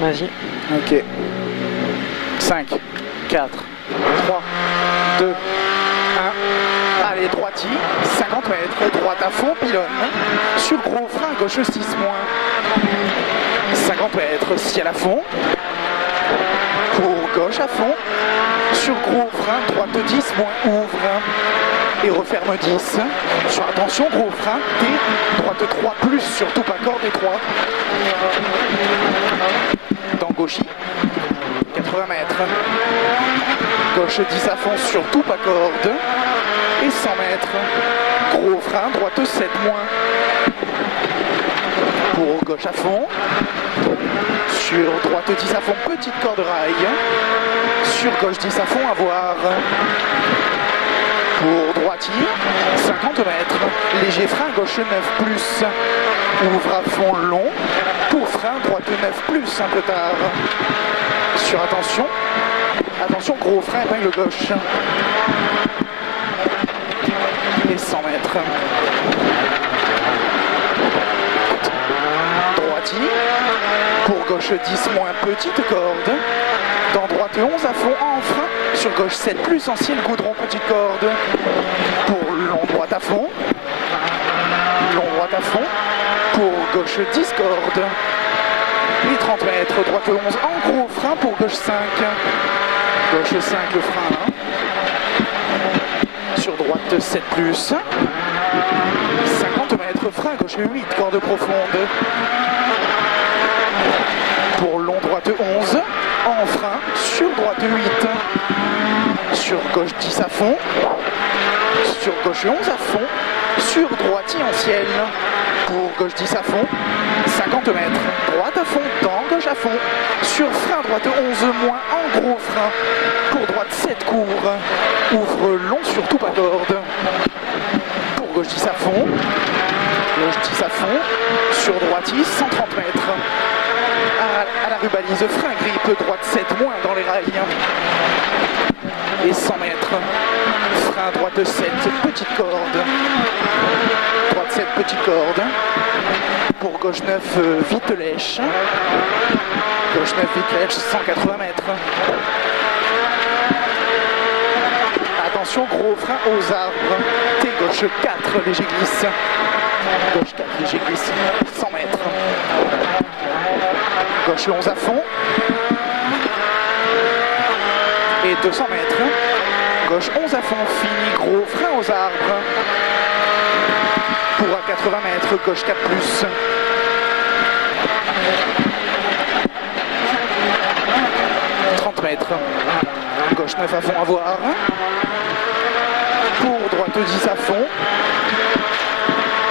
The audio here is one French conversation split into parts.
Vas-y. Ok. 5, 4, 3, 2, 1. Allez, droiti, 50 mètres, droite à fond, pylône. Sur gros frein, gauche 6 moins. 50 mètres, ciel à fond. Pour gauche à fond. Sur gros frein, droite 10 moins, ouvre. Et referme 10. Sur attention, gros frein, T, droite 3 plus, surtout pas corde et 3. Dans gauchis, 80 mètres. Gauche 10 à fond, surtout pas corde. Et 100 mètres. Gros frein, droite 7 moins. Pour gauche à fond. Sur droite 10 à fond, petite corde rail. Sur gauche 10 à fond, à voir. Pour droitier, 50 mètres. Léger frein, gauche 9 plus. Ouvre à fond long. Pour frein, droite 9 plus, un peu tard. Sur attention. Attention, gros frein, épingle gauche. Et 100 mètres. Droitier. Pour gauche 10 moins, petite corde. Dans droite 11 à fond, en frein. Sur gauche 7 plus, ancienne goudron, petite corde. Pour long droite à fond. Long droite à fond. Pour gauche 10 cordes. Et 30 mètres, droite 11 en gros frein pour gauche 5. Gauche 5 le frein 1. Sur droite 7 plus. 50 mètres, frein gauche 8, corde profonde. Pour long droite 11, en frein, sur droite 8. Sur gauche 10 à fond. Sur gauche 11 à fond. Sur droite en ciel. Pour gauche 10 à fond. 50 mètres. Droite à fond. Dans gauche à fond. Sur frein droite 11 moins en gros frein. Pour droite 7 court. Ouvre long sur tout pas corde. Pour gauche 10 à fond. Gauche 10 à fond. Sur droite 130 mètres. À la rubalise, frein grippe, droite 7 moins dans les rails. Et 100 mètres. Frein droite 7, petite corde. Droite 7, petite corde. Pour gauche 9, vite lèche. Gauche 9, vite lèche, 180 mètres. Attention, gros frein aux arbres. T gauche 4, léger glisse. Gauche 4, léger glisse, 100 mètres. Gauche 11 à fond. Et 200 mètres. Gauche 11 à fond, fini, gros frein aux arbres. Pour à 80 mètres, gauche 4 plus. Mètres. Gauche 9 à fond à voir. Pour droite 10 à fond.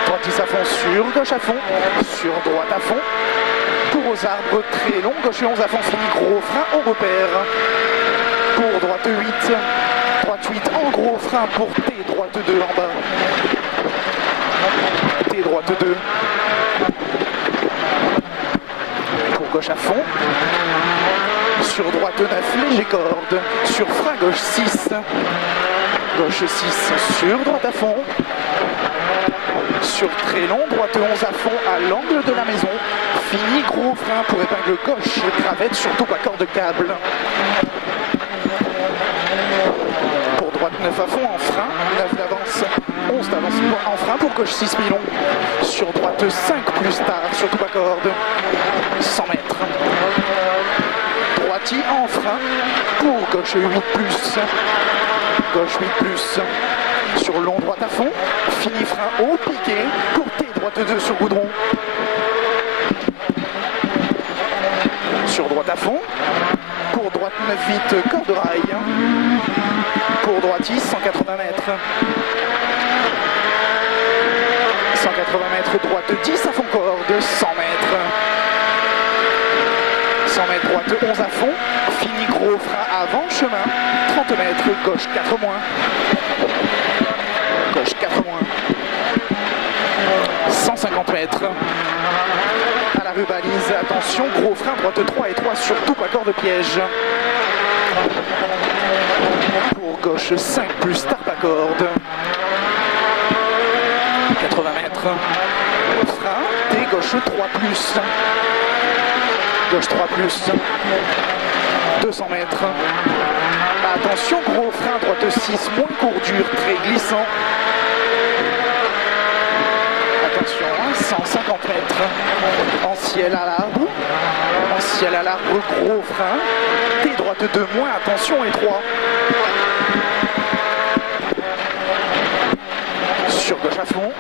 Droite 10 à fond sur gauche à fond. Sur droite à fond. Pour aux arbres très long. Gauche 11 à fond fini. Gros frein au repère. Pour droite 8. Droite 8 en gros frein pour T droite 2 en bas. T droite 2. Pour gauche à fond. Sur droite 9, léger corde. Sur frein gauche 6. Gauche 6 sur droite à fond. Sur très long, droite 11 à fond à l'angle de la maison. Fini, gros frein pour épingle gauche. Gravette, surtout pas corde câble. Pour droite 9 à fond en frein. 9 d'avance, 11 d'avance en frein pour gauche 6 mi-long. Sur droite 5 plus tard, surtout pas corde. 100 mètres. En frein pour gauche 8 plus. Gauche 8 plus. Sur long droite à fond. Fini frein au piqué pour T droite 2 sur goudron. Sur droite à fond. Pour droite 9 vite corde rail. Pour droite 180 mètres. 180 mètres droite 10 à fond corde. 100 mètres. 100 mètres droite 11 à fond, fini gros frein avant chemin, 30 mètres, gauche 4 moins, gauche 4 moins, 150 mètres, à la rubalise, attention, gros frein droite 3 et 3, surtout pas corde piège, pour gauche 5 plus tard pas corde, 80 mètres, frein, T gauche 3 plus, Gauche 3 plus. 200 mètres. Attention, gros frein, droite 6, moins court dur, très glissant. Attention, 150 mètres. En ciel à l'arbre. En ciel à l'arbre, gros frein. T droite 2, moins, attention, étroit. Sur gauche à fond.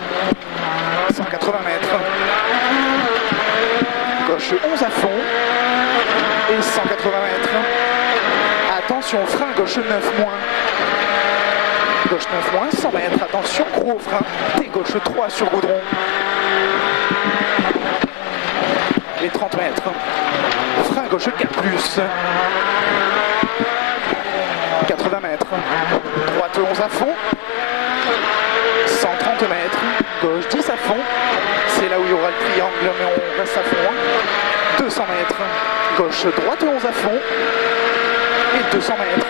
180 mètres. Gauche 11 à fond. Et 180 mètres. Attention, frein, gauche 9 moins. Gauche 9 moins, 100 mètres. Attention, gros frein. T gauche 3 sur goudron. Et 30 mètres. Frein gauche 4 plus. 80 mètres. Droite 11 à fond. 130 mètres. Gauche 10 à fond. C'est là où il y aura le triangle, mais on reste à fond. 200 mètres. Gauche droite 11 à fond. Et 200 mètres.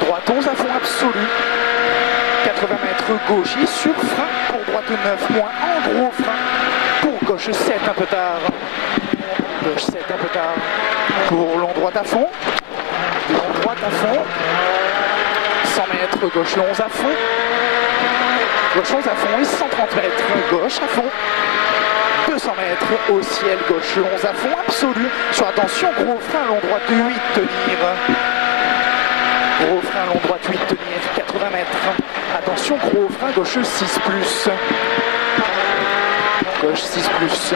Droite 11 à fond absolu. 80 mètres gauche sur frein pour droite 9 moins en gros frein. Pour gauche 7 un peu tard. Gauche 7 un peu tard. Pour long droite à fond. Long droite à fond. 100 mètres gauche 11 à fond. Gauche 11 à fond et 130 mètres gauche à fond. 200 mètres au ciel, gauche 11 à fond absolu. Sur attention, gros frein, long droite 8 tenir. Gros frein, long droite 8 tenir, 80 mètres. Attention, gros frein, gauche 6 plus. Gauche 6 plus.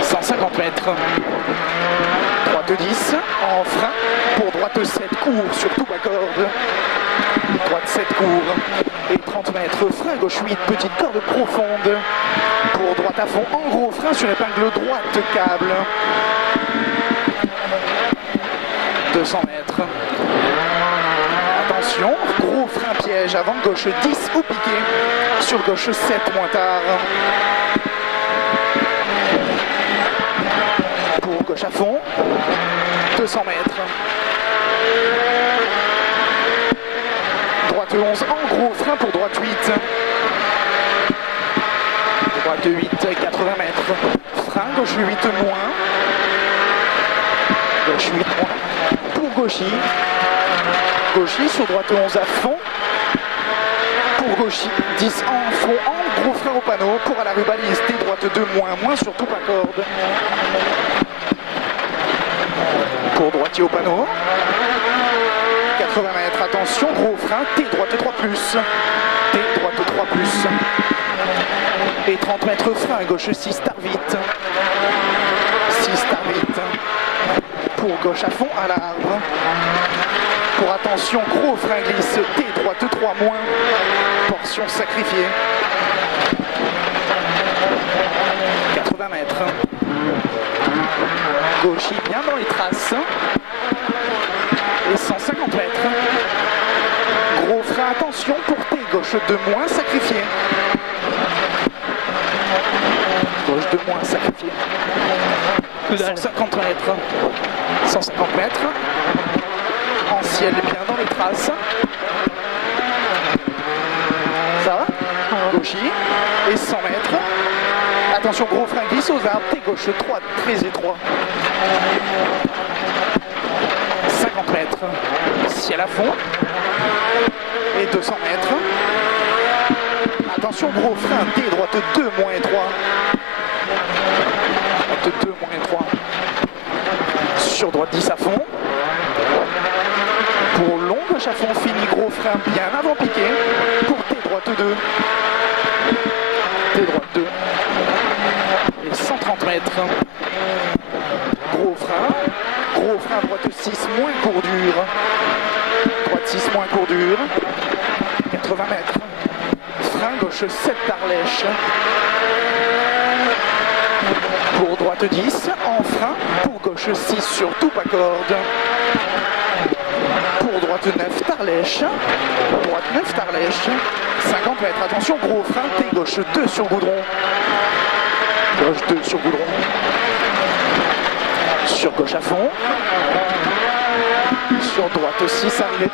150 mètres. Droite 10 en frein. Pour droite 7 court sur tout bas corde. Droite 7 court. Et 30 mètres. Frein gauche 8, petite corde profonde. Pour droite à fond, en gros frein sur épingle droite câble. 200 mètres. Attention, gros frein piège avant gauche 10 au piqué. Sur gauche 7 moins tard. Pour gauche à fond. 200 mètres. Droite 11 en gros frein pour droite 8. Droite 8, 80 mètres. Frein, gauche 8 moins. Gauche 8 moins. Pour gauchy. Gauchy sur droite 11 à fond. Pour gauchy, 10 en fond, en gros frein au panneau. Pour à la rue balise, T droite 2 moins, moins sur tout pas corde. Pour droitier au panneau. 80 mètres, attention, gros frein, T droite 3 plus. T droite 3 plus. Et 30 mètres frein, gauche 6, tard vite. 6, tard vite. Pour gauche à fond, à l'arbre. Pour attention, gros frein glisse, T droite 3 moins. Portion sacrifiée. 80 mètres. Gauchy bien dans les traces. Et 150 mètres. Gros frein, attention pour T gauche 2 moins, sacrifié. Gauche 2 moins, sacrifié. 150 mètres. 150 mètres. En ciel, bien dans les traces. Ça va? Gauchy. Et 100 mètres. Attention, gros frein glisse aux arbres. T gauche 3, très étroit. 50 mètres. Ciel à fond. Et 200 mètres. Attention, gros frein. T droite 2 moins étroit. Droite 2 moins étroit. Sur droite 10 à fond. Pour long gauche à fond, fini, gros frein bien avant piqué. Pour T droite 2. T droite 2. Et 130 mètres. Gros frein, droite 6, moins court dur. Droite 6, moins court dur. 80 mètres. Frein gauche 7 d'Arlèche. Pour droite 10, en frein. Pour gauche 6 sur tout pas corde. Pour droite 9, Tarlèche. Droite 9, Tarlèche. 50 mètres. Attention, gros frein. T gauche 2 sur goudron. Gauche 2 sur goudron. Sur gauche à fond. Sur droite 6 arrivé.